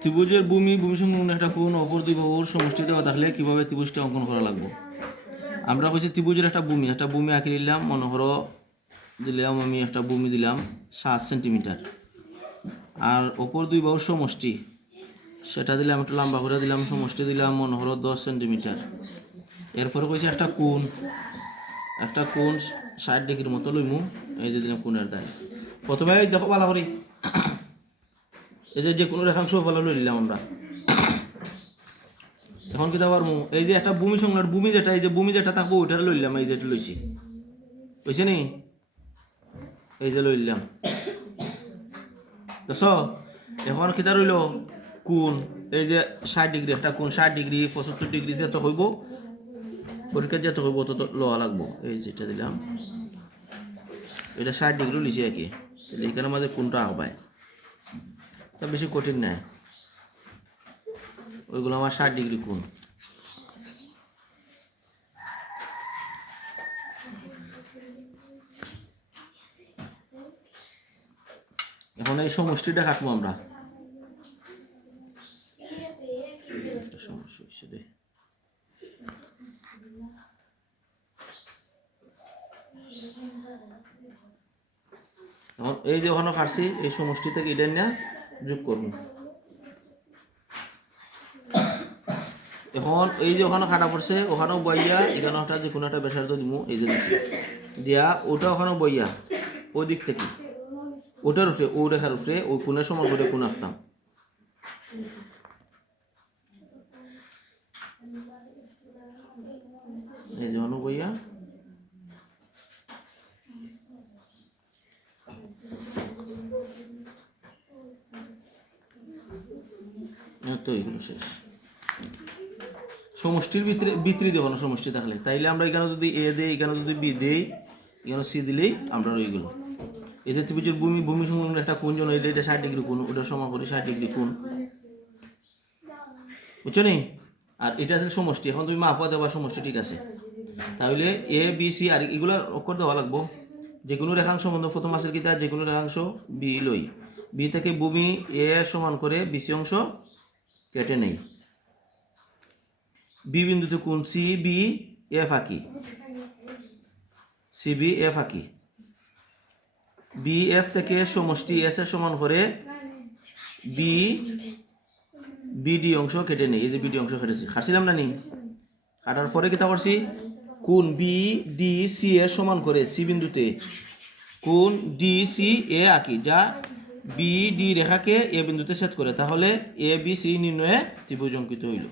ত্রিভুজের ভূমি সংলগ্ন একটা কোণ অপর দুই বাহুর সমষ্টি দেওয়া থাকলে কিভাবে ত্রিভুজটা অঙ্কন করা লাগবে। আমরা কইছি ত্রিভুজের একটা ভূমি আঁকি নিলাম, মনে করো দিলাম আমি একটা ভূমি দিলাম 7 সেন্টিমিটার, আর অপর দুই বাহুর সমষ্টি সেটা দিলাম একটু লম্বা করে দিলাম, সমষ্টি দিলাম মনে করো 10 সেন্টিমিটার। এরপরে কইছি একটা কোণ 60 ডিগ্রির মতো লইমু, এই যে দিলাম কোণের দায়। প্রথমে দেখো ভালো করি, এই যে কোনো রেখাংশ ভালো লই নিলাম আমরা। এখন কি দেওয়ার এই যে একটা ভূমি সংলগ্ন ভূমি যেটা থাকবো ওইটা লইলাম, এই যেটা লইছি বুঝছি নি, এই যে লইলাম দেখছ। এখন কিতা রইল কোণ, এই যে 60 ডিগ্রি একটা কোণ, 60 ডিগ্রি 75 ডিগ্রি যত হইব পরীক্ষার যত হইব তত লওয়া লাগবো। এই যেটা দিলাম এটা 60 ডিগ্রি লিছি একে, তাহলে এখানে আমাদের কোনটা আঁকবায় তা বেশি কঠিন নাই, ওইগুলো আমার 60 ডিগ্রি কোণ। এখন এই সমষ্টিটা কাটবো আমরা। সমস্যা হচ্ছে রে, এখন এই যে ওখানে কাটছি এই সমষ্টি থেকে এটা নিয়ে যোগ করবো। এখন এই যে ওখানে কাটা পড়ছে ওখানেও বইয়া এখানে একটা যে কোনো একটা ব্যাসার্ধ দিব, এই যে দিচ্ছি দিয়া ওটা ওখানেও বইয়া ওই দিক থেকে ওটার উপরে ও রেখার উপরে ওই কোণের সমান করে কোণ আঁকতাম। এই যে ওখানে বইয়া তো এইগুলো শেষ। সমষ্টির ভিতরে দেবো না, সমষ্টি থাকলে তাইলে আমরা এখানে যদি এ দেই, এখানে যদি বি দেই, এখানে সি দিলেই আমরা রইগুলো। এই যে ত্রিভুজের ভূমি সংলগ্ন একটা কোণ জন, এটা 60 ডিগ্রি কোণ, ওটা সমান করি 60 ডিগ্রি কোণ, বুঝছো নি। আর এটা আছে সমষ্টি, এখন তুমি মাফা দেবা সমষ্টি, ঠিক আছে। তাহলে এ বি সি আর এগুলো অক্ষর দেওয়া লাগবো। যে কোনো রেখাংশ বন্ধ প্রথম মাসের কিতা যে কোনো রেখাংশ বি লই, বি থেকে ভূমি এ সমান করে বিসি অংশ কেটে নেই। বি বিন্দুতে কোণ সি বি এফ আঁকি, সি বি এফ আঁকি। বি এফ থেকে সমষ্টি এস এর সমান করে বি বিডি অংশ কেটে নেই, এই যে বিডি অংশ কেটেছি, কাটছিলাম না নি। কাটার পরে কিতা করছি কোণ বি ডি সি এর সমান করে সি বিন্দুতে কোণ ডি সি এ আঁকি, যা বি ডি রেখাকে এ বিন্দুতে ছেদ করে, তাহলে এ বি সি নির্ণয়ে ত্রিভুজ অঙ্কিত হইল।